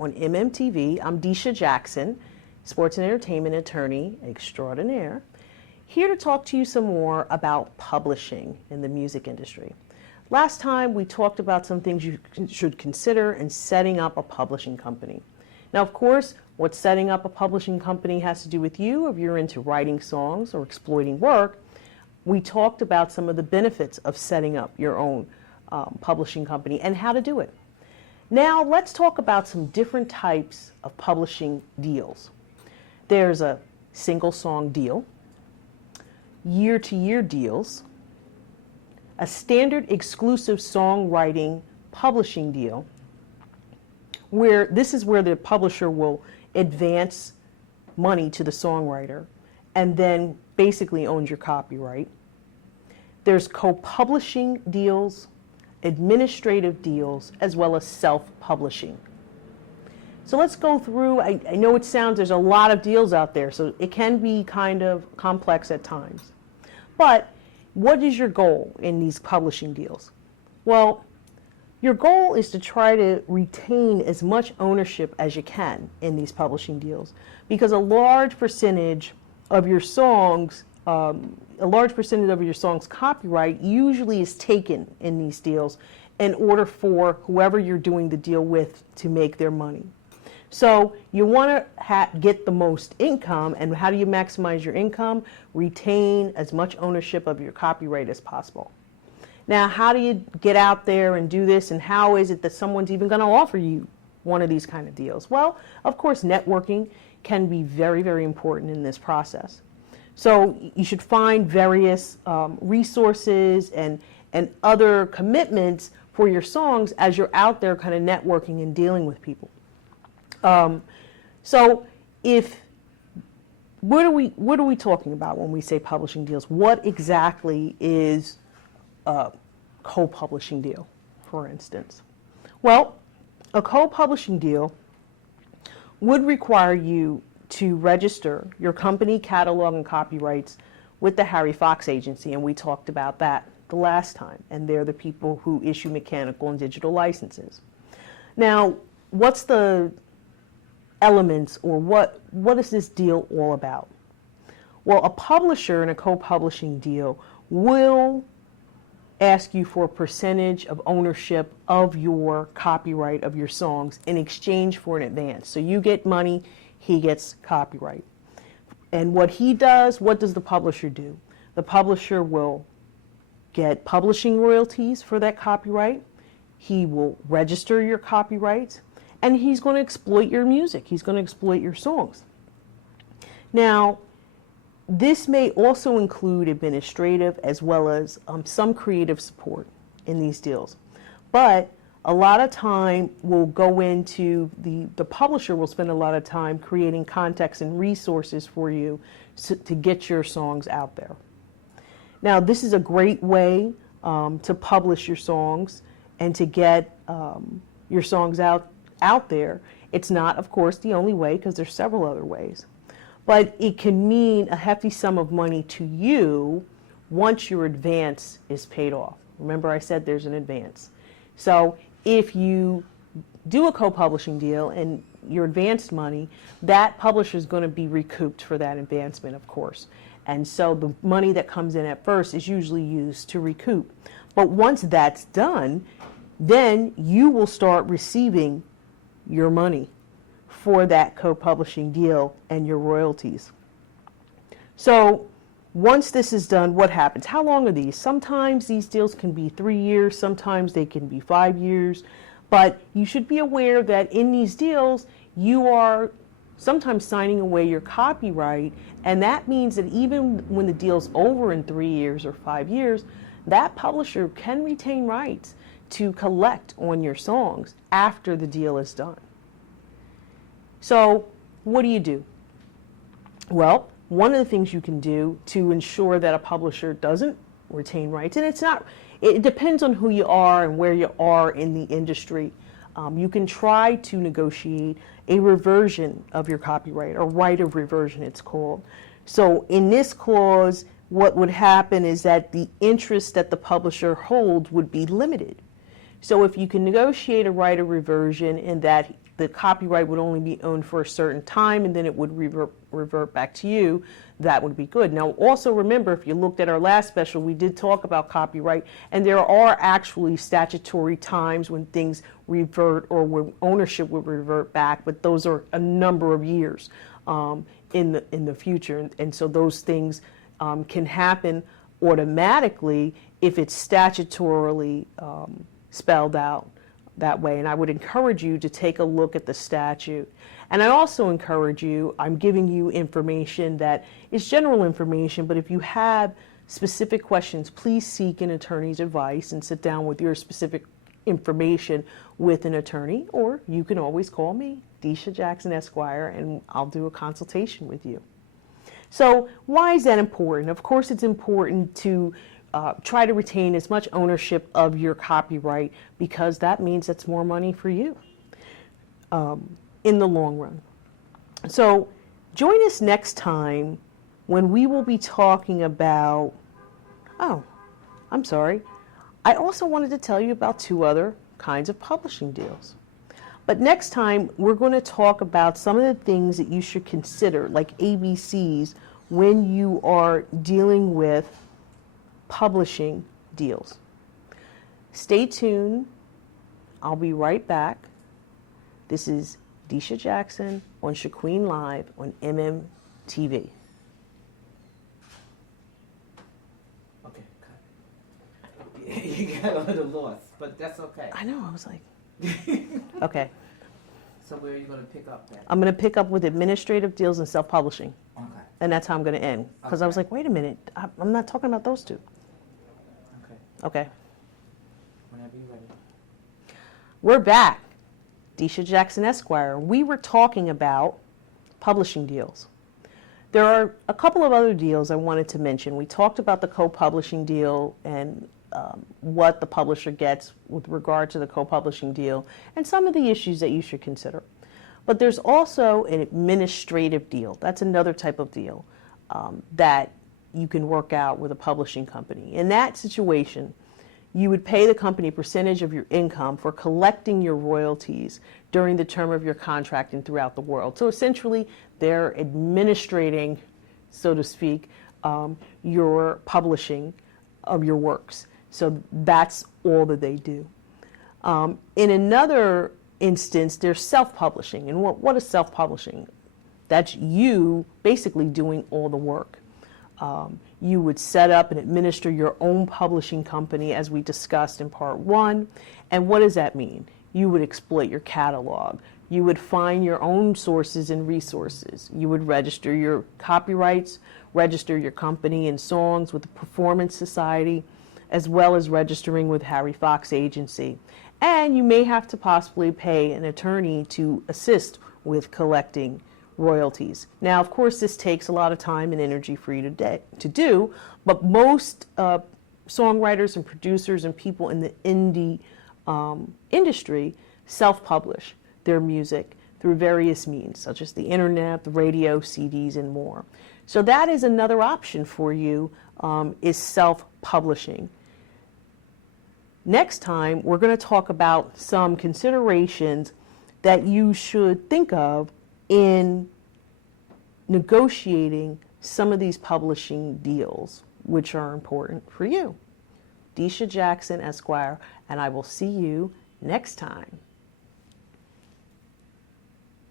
on MMTV. I'm Desha Jackson, sports and entertainment attorney extraordinaire, here to talk to you some more about publishing in the music industry. Last time we talked about some things you should consider in setting up a publishing company. Now, of course, what setting up a publishing company has to do with you if you're into writing songs or exploiting work. We talked about some of the benefits of setting up your own publishing company and how to do it. Now let's talk about some different types of publishing deals. There's a single song deal, year-to-year deals, a standard exclusive songwriting publishing deal, where this is where the publisher will advance money to the songwriter and then basically owns your copyright. There's co-publishing deals, administrative deals, as well as self-publishing. So let's go through. I know it sounds, there's a lot of deals out there, so it can be kind of complex at times. But what is your goal in these publishing deals? Well, your goal is to try to retain as much ownership as you can in these publishing deals, because a large percentage of your songs copyright usually is taken in these deals in order for whoever you're doing the deal with to make their money. So you want to get the most income, and how do you maximize your income? Retain as much ownership of your copyright as possible. Now, how do you get out there and do this, and how is it that someone's even going to offer you one of these kind of deals? Well, of course, networking can be very, very important in this process. So you should find various resources and other commitments for your songs as you're out there kind of networking and dealing with people. So what are we talking about when we say publishing deals? What exactly is a co-publishing deal, for instance? Well, a co-publishing deal would require you to register your company catalog and copyrights with the Harry Fox Agency, and we talked about that the last time, and they're the people who issue mechanical and digital licenses. Now, what's the elements, or what is this deal all about? Well, a publisher in a co-publishing deal will ask you for a percentage of ownership of your copyright of your songs in exchange for an advance. So you get money, he gets copyright. And what he does, what does the publisher do? The publisher will get publishing royalties for that copyright. He will register your copyrights, and he's going to exploit your music. He's going to exploit your songs. Now, this may also include administrative as well as some creative support in these deals. But a lot of time will go into the publisher will spend a lot of time creating context and resources for you to get your songs out there. Now, this is a great way to publish your songs and to get your songs out there. It's not, of course, the only way, because there's several other ways. But it can mean a hefty sum of money to you once your advance is paid off. Remember, I said there's an advance. So if you do a co-publishing deal and your advanced money, that publisher is going to be recouped for that advancement, of course. And so the money that comes in at first is usually used to recoup. But once that's done, then you will start receiving your money for that co-publishing deal and your royalties. So once this is done, what happens? How long are these? Sometimes these deals can be 3 years, sometimes they can be 5 years, but you should be aware that in these deals, you are sometimes signing away your copyright, and that means that even when the deal's over in 3 years or 5 years, that publisher can retain rights to collect on your songs after the deal is done. So what do? Well, one of the things you can do to ensure that a publisher doesn't retain rights, and it depends on who you are and where you are in the industry. You can try to negotiate a reversion of your copyright, or right of reversion it's called. So in this clause, what would happen is that the interest that the publisher holds would be limited. So if you can negotiate a right of reversion in that the copyright would only be owned for a certain time and then it would revert back to you, that would be good. Now also remember, if you looked at our last special, we did talk about copyright, and there are actually statutory times when things revert or when ownership would revert back, but those are a number of years in the future, and so those things can happen automatically if it's statutorily spelled out that way. And I would encourage you to take a look at the statute. And I also encourage you, I'm giving you information that is general information, but if you have specific questions, please seek an attorney's advice and sit down with your specific information with an attorney, or you can always call me, Desha Jackson Esq, and I'll do a consultation with you. So why is that important? Of course it's important to try to retain as much ownership of your copyright, because that means it's more money for you in the long run. So join us next time when we will be talking about, oh, I'm sorry, I also wanted to tell you about 2 other kinds of publishing deals. But next time we're going to talk about some of the things that you should consider, like ABCs, when you are dealing with publishing deals. Stay tuned. I'll be right back. This is Desha Jackson on Shaqueen Live on MMTV. Okay, cut. You got a little lost, but that's okay. I know, I was like, okay. So where are you going to pick up then? I'm going to pick up with administrative deals and self-publishing. Okay. And that's how I'm going to end. Because I was like, wait a minute, I'm not talking about those 2. Okay. Okay. Whenever you're ready. We're back. Desha Jackson Esq. We were talking about publishing deals. There are a couple of other deals I wanted to mention. We talked about the co-publishing deal and what the publisher gets with regard to the co-publishing deal and some of the issues that you should consider. But there's also an administrative deal. That's another type of deal that you can work out with a publishing company. In that situation, you would pay the company a percentage of your income for collecting your royalties during the term of your contract and throughout the world. So essentially, they're administrating, so to speak, your publishing of your works. So that's all that they do. In another instance, there's self-publishing. And what is self-publishing? That's you basically doing all the work. You would set up and administer your own publishing company, as we discussed in part 1. And what does that mean? You would exploit your catalog. You would find your own sources and resources. You would register your copyrights, register your company and songs with the Performance Society, as well as registering with Harry Fox Agency. And you may have to possibly pay an attorney to assist with collecting royalties. Now, of course, this takes a lot of time and energy for you to do, but most songwriters and producers and people in the indie industry self-publish their music through various means, such as the internet, the radio, CDs, and more. So that is another option for you, is self-publishing. Next time, we're going to talk about some considerations that you should think of in negotiating some of these publishing deals, which are important for you. Desha Jackson Esq, and I will see you next time.